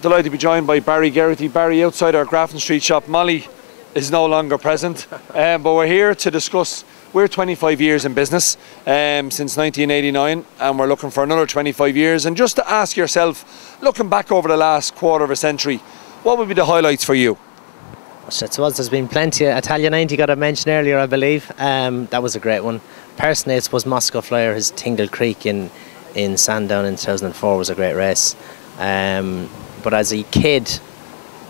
Delighted to be joined by Barry Geraghty. Barry, outside our Grafton Street shop. Molly is no longer present, but we're here to discuss. We're 25 years in business since 1989, and we're looking for another 25 years. And just to ask yourself, looking back over the last quarter of a century, what would be the highlights for you? There's been plenty. Italia 90 got a mention earlier, I believe. That was a great one. Personally, it was Moscow Flyer, his Tingle Creek in Sandown in 2004 was a great race. But as a kid,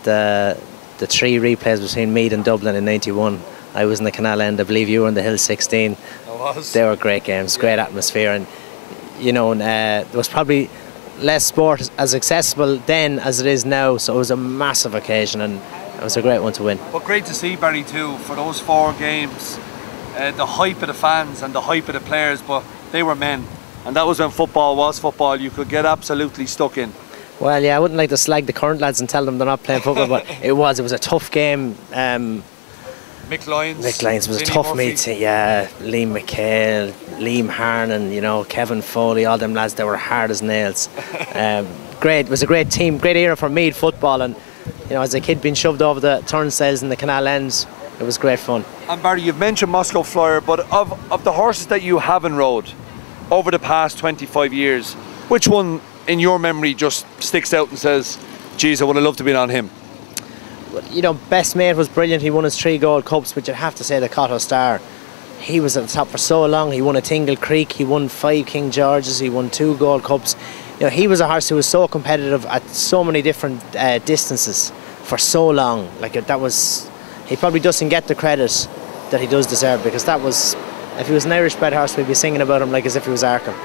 the three replays between Meath and Dublin in '91, I was in the Canal End. I believe you were in the Hill 16. I was. They were great games, great atmosphere, and there was probably less sport as accessible then as it is now. So it was a massive occasion, and it was a great one to win. But great to see, Barry, too, for those 4 games. The hype of the fans and the hype of the players, but they were men, and that was when football was football. You could get absolutely stuck in. Well, yeah, I wouldn't like to slag the current lads and tell them they're not playing football, but it was a tough game. Mick Lyons was a tough meet. Yeah, Liam McHale, Liam Harnan, Kevin Foley, all them lads, they were hard as nails. Great, it was a great team, great era for Meath football, and as a kid being shoved over the turnstiles in the Canal Ends, it was great fun. And Barry, you've mentioned Moscow Flyer, but of the horses that you haven't rode over the past 25 years, which one in your memory just sticks out and says, geez, I would have loved to be on him? Best Mate was brilliant. He won his 3 Gold Cups, but you'd have to say the Cotto Star. He was at the top for so long. He won a Tingle Creek, he won 5 King Georges, he won 2 Gold Cups. He was a horse who was so competitive at so many different distances for so long. He probably doesn't get the credit that he does deserve, because if he was an Irish bred horse, we'd be singing about him like as if he was Arkham.